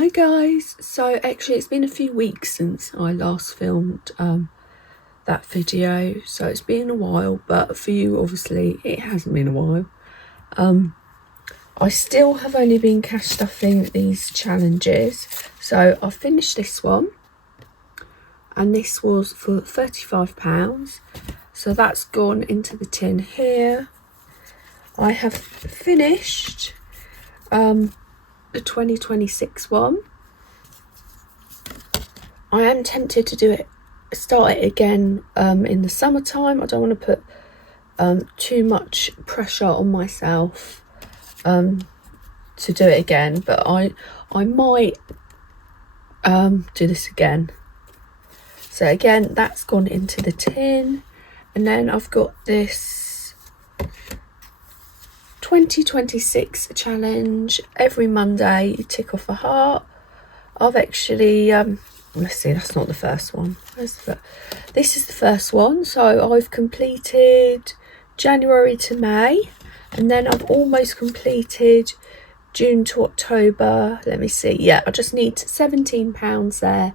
Hi guys, so actually it's been a few weeks since I last filmed that video, so it's been a while, but for you obviously it hasn't been a while. I still have only been cash stuffing these challenges, so I finished this one and this was for £35, so that's gone into the tin here. I have finished the 2026 one. I am tempted to start it again in the summertime. I don't want to put too much pressure on myself to do it again, but I might do this again. So again, that's gone into the tin, and then I've got this 2026 challenge. Every Monday you tick off a heart. I've actually let's see, that's not the first one. This is the first one, so I've completed January to May, and then I've almost completed June to October. Let me see, yeah, I just need £17 there,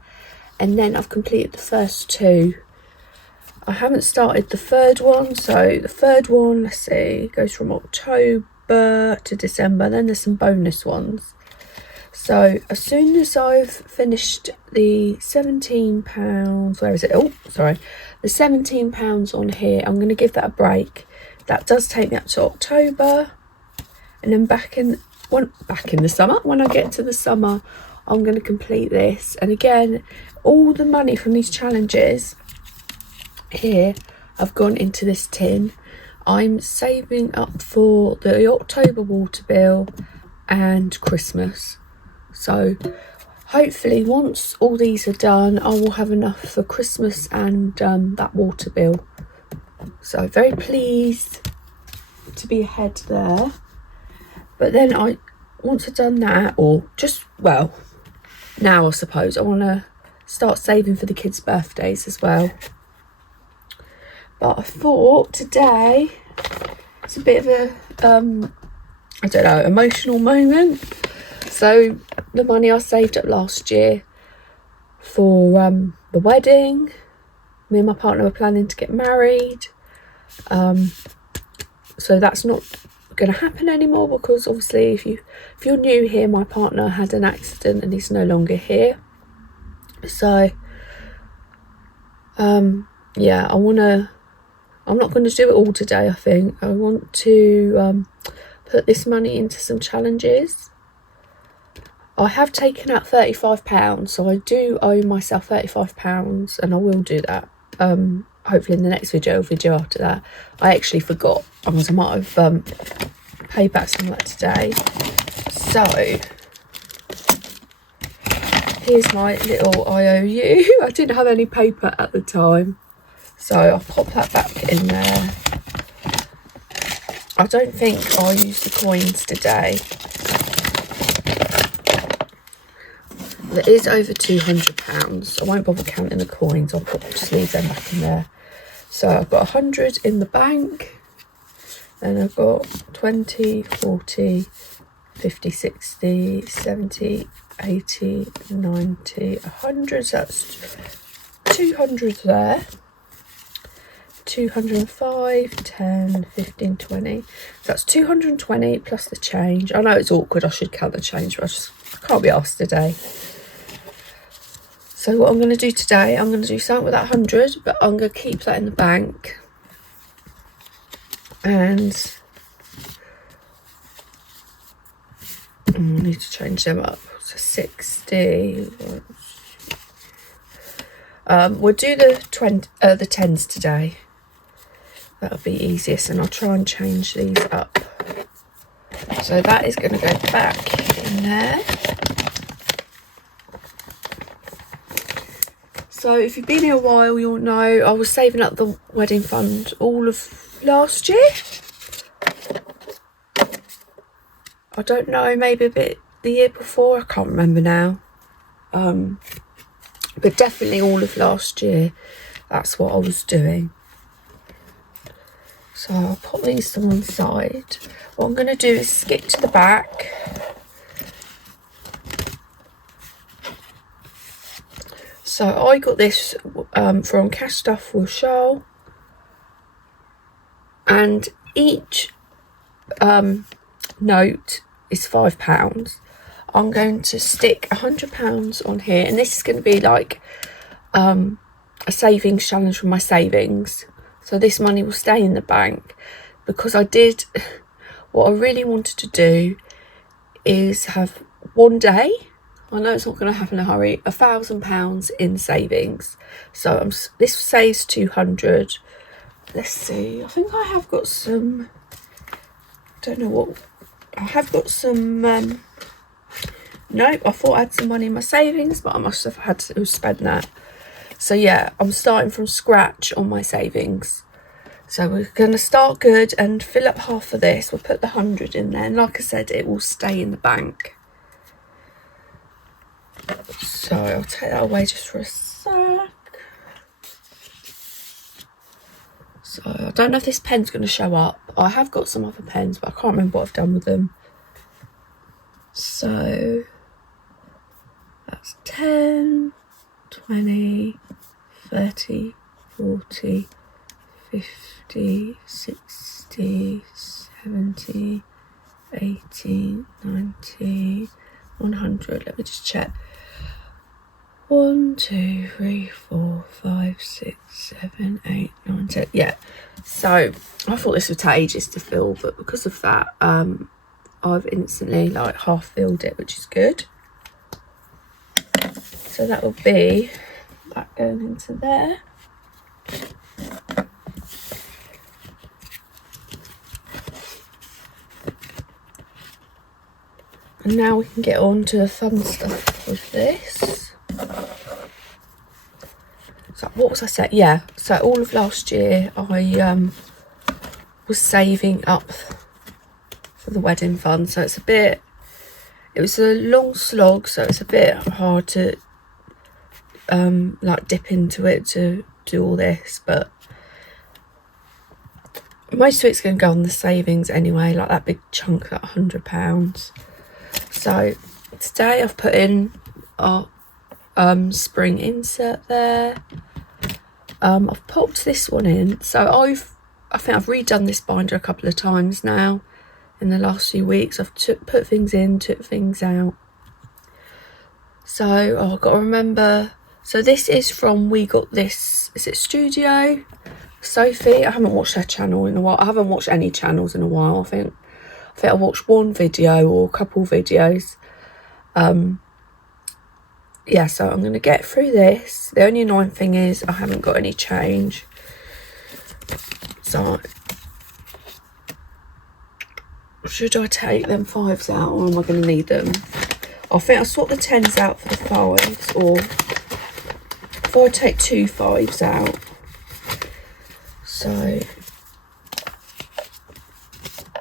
and then I've completed the first two. I haven't started the third one, so the third one, let's see, goes from October to December. Then there's some bonus ones. So as soon as I've finished the £17, where is it? Oh, sorry, the £17 on here, I'm going to give that a break. That does take me up to October, and then back in the summer, when I get to the summer, I'm going to complete this. And again, all the money from these challenges here I've gone into this tin. I'm saving up for the October water bill and Christmas, so hopefully once all these are done I will have enough for Christmas and that water bill. So very pleased to be ahead there. But then once I've done that, or just, well, now I suppose I want to start saving for the kids' birthdays as well. But I thought today it's a bit of a I don't know, emotional moment. So the money I saved up last year for the wedding, me and my partner were planning to get married, so that's not going to happen anymore, because obviously if you're new here, my partner had an accident and he's no longer here. So yeah, I'm not going to do it all today. I think I want to put this money into some challenges. I have taken out £35, so I do owe myself £35, and I will do that hopefully in the next video after that. I actually forgot, because I might have paid back some of that today. So here's my little IOU. I didn't have any paper at the time, so I'll pop that back in there. I don't think I'll use the coins today. There is over £200. I won't bother counting the coins. I'll just leave them back in there. So I've got 100 in the bank, and I've got 20, 40, 50, 60, 70, 80, 90, 100. So that's 200 there. 205, 10, 15, 20. So that's 220 plus the change. I know it's awkward, I should count the change, but I can't be asked today. So what I'm going to do today, I'm going to do something with that 100, but I'm going to keep that in the bank. And I need to change them up. So 60. We'll do the 10s today. That'll be easiest, and I'll try and change these up. So that is going to go back in there. So if you've been here a while, you'll know I was saving up the wedding fund all of last year. I don't know, maybe a bit the year before, I can't remember now. But definitely all of last year, that's what I was doing. So I'll put these to one side. What I'm going to do is skip to the back So I got this from Cash Stuff with Charles, and each note is £5. I'm going to stick £100 on here, and this is going to be like a savings challenge from my savings. So this money will stay in the bank, because I did what I really wanted to do is have one day, I know it's not going to happen in a hurry, £1,000 in savings. So this saves 200. Let's see, I think I have got some, don't know what, I have got some, nope, I thought I had some money in my savings, but I must have had to spend that. So yeah, I'm starting from scratch on my savings. So we're going to start good and fill up half of this. We'll put the 100 in there, and like I said, it will stay in the bank. So I'll take that away just for a sec. So I don't know if this pen's going to show up. I have got some other pens, but I can't remember what I've done with them. So that's 10, 20, 30, 40, 50, 60, 70, 80, 90, 100. Let me just check. 1, 2, 3, 4, 5, 6, 7, 8, 9, 10. Yeah. So I thought this would take ages to fill, but because of that, I've instantly like half filled it, which is good. So that will be that going into there. And now we can get on to the fun stuff with this. So what was I saying? Yeah, so all of last year I was saving up for the wedding fund. So it's it was a long slog, so it's a bit hard to like dip into it to do all this, but most of it's going to go on the savings anyway, like that big chunk, that £100. So today I've put in our spring insert there. I've popped this one in. So I think I've redone this binder a couple of times now in the last few weeks. I've put things in, took things out. So I've got to remember. So this is from We Got This. Is it Studio? Sophie. I haven't watched her channel in a while. I haven't watched any channels in a while. I think I watched one video or a couple videos. Yeah, so I'm going to get through this. The only annoying thing is I haven't got any change. So should I take them 5s out, or am I going to need them? I think I'll sort the 10s out for the 5s, or if I take 2 5s out. So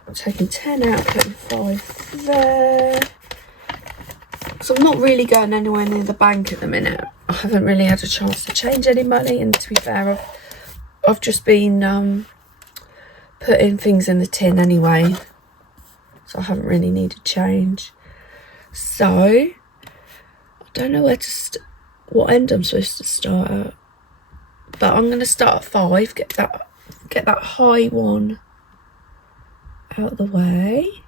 I'm taking 10 out, putting 5 there. So I'm not really going anywhere near the bank at the minute. I haven't really had a chance to change any money, and to be fair, I've just been putting things in the tin anyway, so I haven't really needed change. So I don't know where to what end I'm supposed to start at, but I'm going to start at 5. Get that high one out of the way.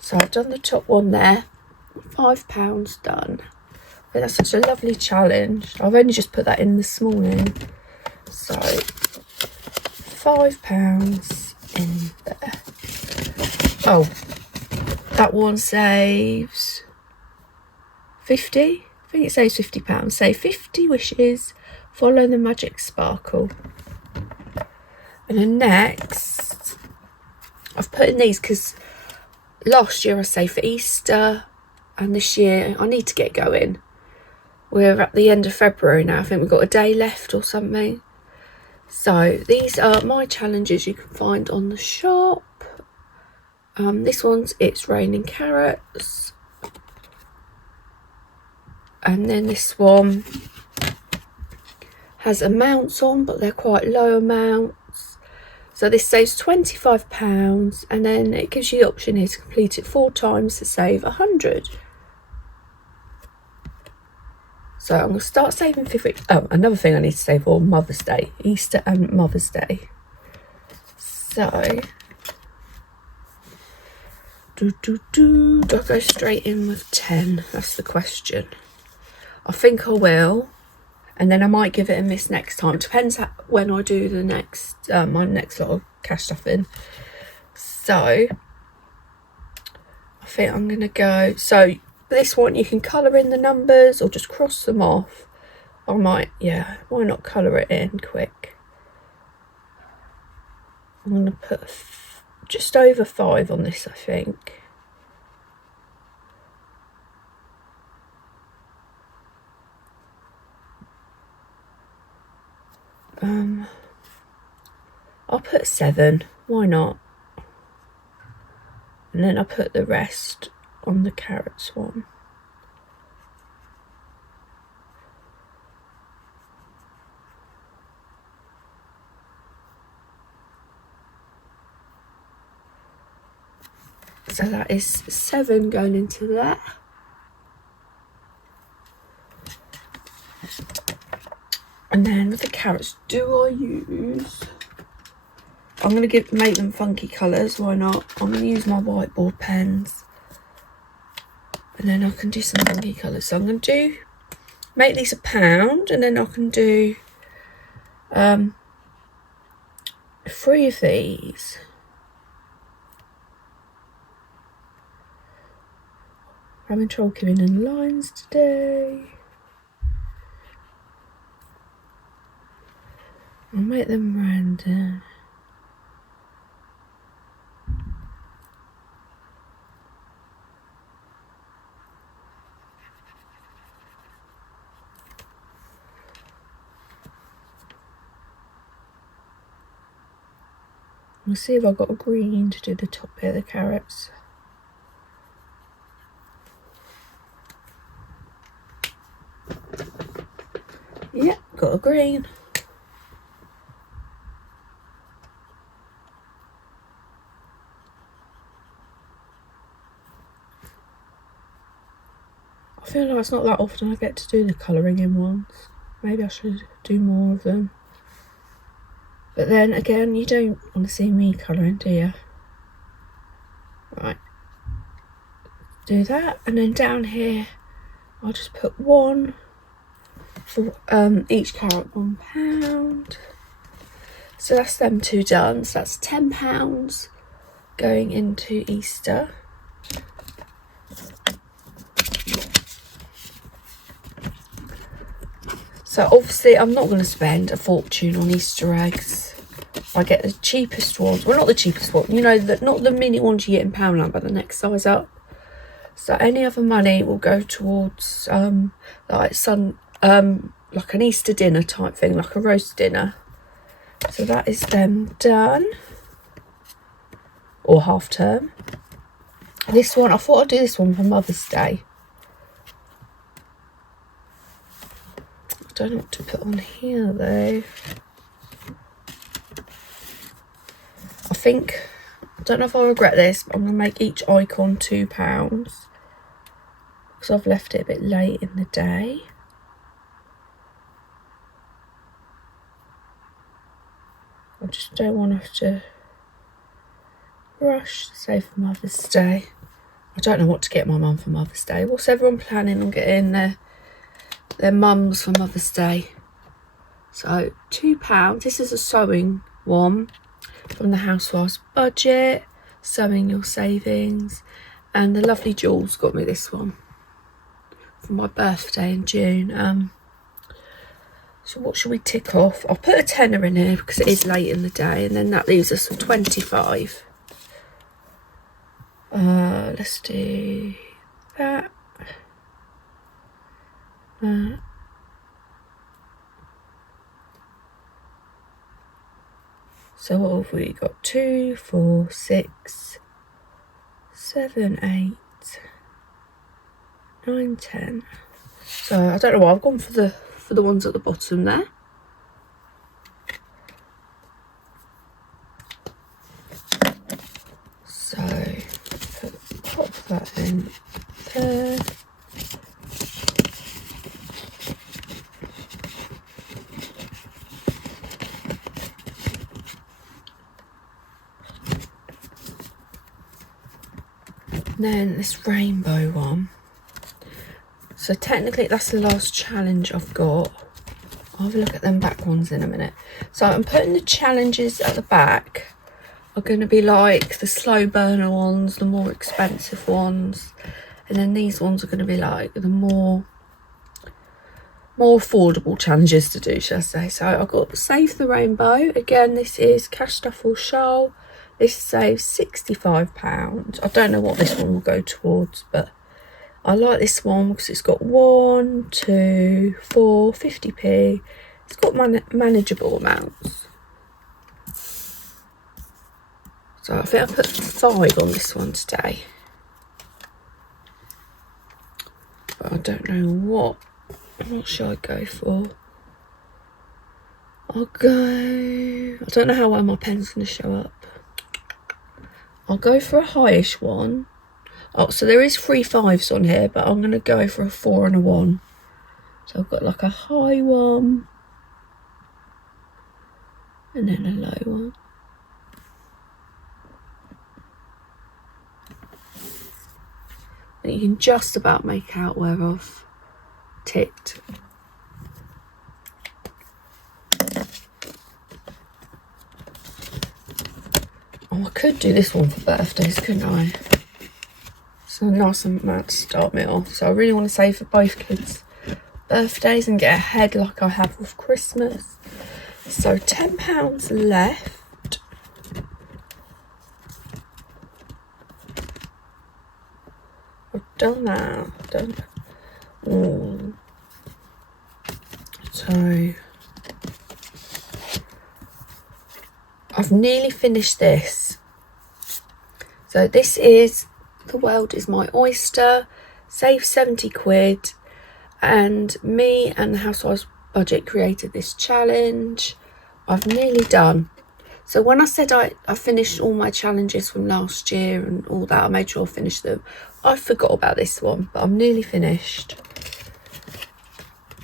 So I've done the top one there, £5 done. But that's such a lovely challenge. I've only just put that in this morning. So £5 in there. Oh, that one saves 50. I think it saves £50. Say 50 wishes, follow the magic sparkle. And then next, I've put in these because last year I saved for Easter, and this year I need to get going. We're at the end of February now. I think we've got a day left or something. So these are my challenges you can find on the shop. This one's It's Raining Carrots. And then this one has amounts on, but they're quite low amounts. So this saves £25, and then it gives you the option here to complete it 4 times to save 100. So I'm going to start saving for... Oh, another thing I need to save for Mother's Day. Easter and Mother's Day. So... Do I go straight in with 10? That's the question. I think I will. And then I might give it a miss next time. Depends when I do the next... my next lot of cash stuff in. So... I think I'm going to go... So... This one you can colour in the numbers or just cross them off. I might, yeah, why not colour it in quick? I'm going to put just over 5 on this, I think. I'll put 7, why not? And then I'll put the rest on the carrots one. So that is 7 going into there. And then with the carrots, do I use... I'm going to make them funky colours, why not? I'm going to use my whiteboard pens. And then I can do some funky colours. So I'm going to make these £1, and then I can do 3 of these. I'm having trouble giving in lines today. I'll make them random. We'll see if I've got a green to do the top bit of the carrots. Yeah, got a green. I feel like it's not that often I get to do the colouring in ones. Maybe I should do more of them. But then again, you don't want to see me colouring, do you? Right. Do that, and then down here, I'll just put 1 for each carrot, £1. So that's them 2 done. So that's £10 going into Easter. So obviously I'm not going to spend a fortune on Easter eggs. I get the cheapest ones. Well, not the cheapest one. You know, not the mini ones you get in Poundland, but the next size up. So any other money will go towards like an Easter dinner type thing, like a roast dinner. So that is them done. Or half term. This one, I thought I'd do this one for Mother's Day. I don't know what to put on here though. I don't know if I'll regret this, but I'm going to make each icon £2. Because I've left it a bit late in the day. I just don't want to have to rush to save for Mother's Day. I don't know what to get my mum for Mother's Day. What's everyone planning on getting their mums for Mother's Day? So £2. This is a sewing one from the Housewife's Budget. Sewing Your Savings. And the lovely Jules got me this one for my birthday in June. So what should we tick off? I'll put a tenner in here because it is late in the day, and then that leaves us with 25. Let's do that. So what have we got? 2, 4, 6, 7, 8, 9, 10. So I don't know why I've gone for the ones at the bottom there. So pop that in there. And then this rainbow one. So technically that's the last challenge I've got. I'll have a look at them back ones in a minute. So I'm putting the challenges at the back are going to be like the slow burner ones, the more expensive ones. And then these ones are going to be like the more affordable challenges to do, shall I say. So I've got Save the Rainbow. Again, this is Cash Duffel Shoal. This saves £65. I don't know what this one will go towards, but I like this one because it's got 1, 2, 4, 50p. It's got manageable amounts. So I think I put 5 on this one today. But I don't know what should I go for. I don't know how well my pen's going to show up. I'll go for a highish one. Oh, so there is 3 5s on here, but I'm going to go for a 4 and a 1. So I've got like a high one. And then a low one. And you can just about make out where I've ticked. Oh, I could do this one for birthdays, couldn't I? It's a nice amount to start me off. So I really want to save for both kids' birthdays and get ahead like I have with Christmas. So £10 left. I've done that. So I've nearly finished this. So this is The World Is My Oyster, save 70 quid, and me and the Housewives Budget created this challenge. I've nearly done. So when I said I finished all my challenges from last year and all that, I made sure I finished them. I forgot about this one, but I'm nearly finished.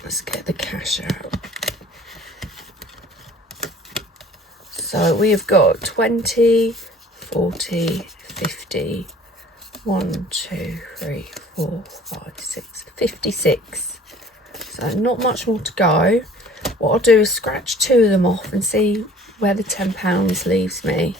Let's get the cash out. So we have got 20, 40, 50, 1, 2, 3, 4, 5, 6, 56. So not much more to go. What I'll do is scratch 2 of them off and see where the £10 leaves me.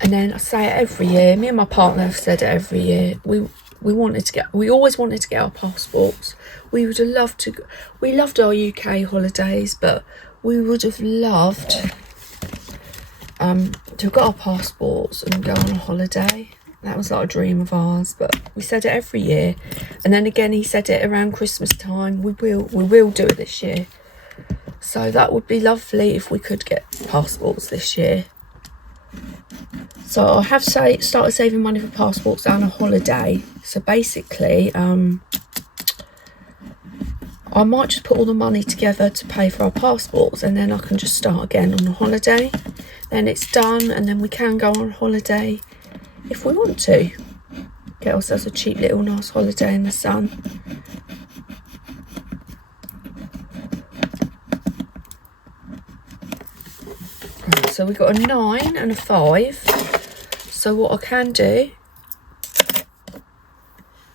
And then I say it every year. Me and my partner have said it every year. We always wanted to get our passports. We would have loved to. We loved our UK holidays, but we would have loved to have got our passports and go on a holiday. That was like a dream of ours, but we said it every year. And then again, he said it around Christmas time. We will do it this year. So that would be lovely if we could get passports this year. So I have started saving money for passports and a holiday. So basically, I might just put all the money together to pay for our passports, and then I can just start again on a holiday. Then it's done, and then we can go on holiday if we want to. Get ourselves a cheap little nice holiday in the sun. Right, so we've got a 9 and a 5. So what I can do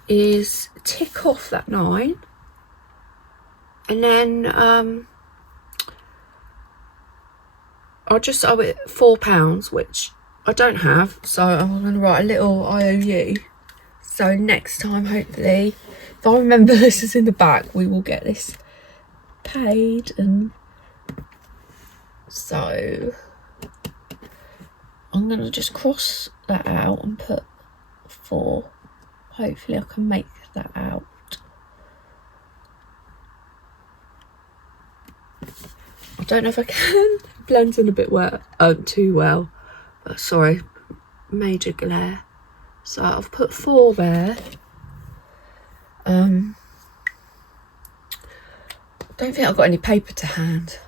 is tick off that 9. And then I'll just owe it £4, which I don't have. So I'm going to write a little IOU. So next time, hopefully, if I remember this is in the back, we will get this paid. And so I'm going to just cross that out and put 4. Hopefully I can make that out. I don't know if I can. It blends in a bit too well. But sorry, major glare. So I've put 4 there. Don't think I've got any paper to hand.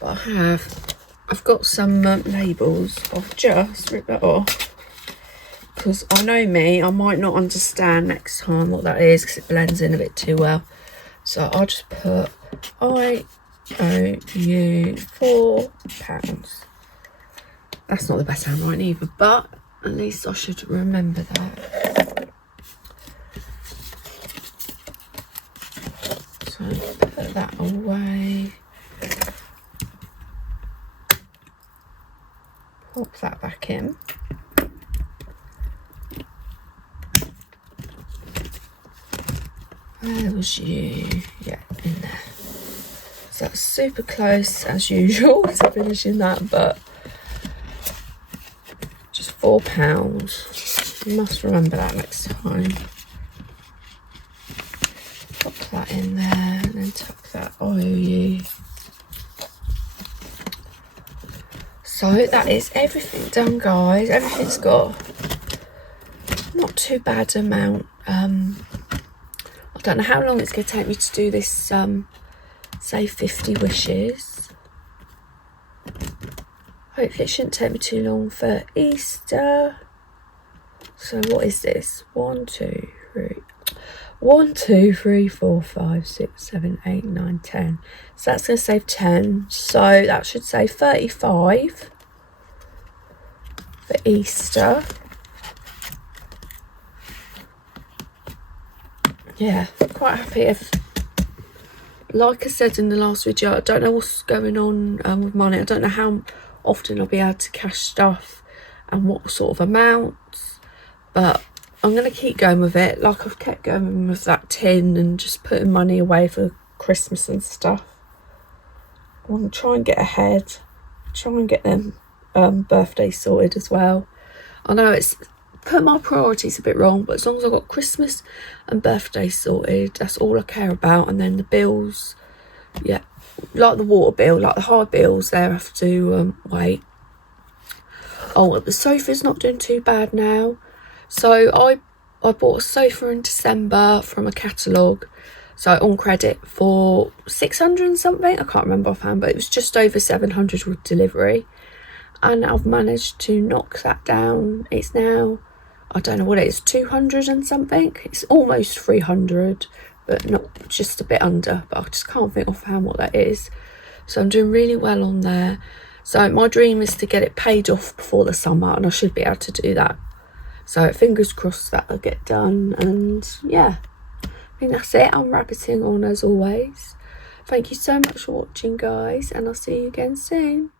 But I've got some labels. I've just ripped that off. Because I know me, I might not understand next time what that is because it blends in a bit too well. So I'll just put I owe you £4. That's not the best handwriting either, but at least I should remember that. So put that away. Pop that back in. Where was you? Yeah, in there. So that's super close as usual to finishing that, but just £4. You must remember that next time. Pop that in there and then tuck that IOU. So that is everything done, guys. Everything's got not too bad amount. I don't know how long it's going to take me to do this, say 50 wishes. Hopefully it shouldn't take me too long for Easter. So what is this? 1, 2, 3, 4, 5, 6, 7, 8, 9, 10. So that's going to save 10. So that should save 35 for Easter. Yeah, quite happy. If, like I said in the last video, I don't know what's going on with money. I don't know how often I'll be able to cash stuff and what sort of amounts, but I'm going to keep going with it. Like I've kept going with that tin and just putting money away for Christmas and stuff. I want to try and get ahead, try and get them birthdays sorted as well. I know it's put my priorities a bit wrong, but as long as I've got Christmas and birthday sorted, that's all I care about. And then the bills, yeah, like the water bill, like the high bills, they have to wait. Oh, the sofa's not doing too bad now. So I bought a sofa in December from a catalogue, so on credit for 600 and something. I can't remember offhand, but it was just over 700 with delivery, and I've managed to knock that down. It's now, I don't know what it is, 200 and something. It's almost 300, but not, just a bit under, but I just can't think offhand what that is. So I'm doing really well on there. So my dream is to get it paid off before the summer, and I should be able to do that. So fingers crossed that'll get done. And yeah, I think that's it. I'm rabbiting on as always. Thank you so much for watching, guys, and I'll see you again soon.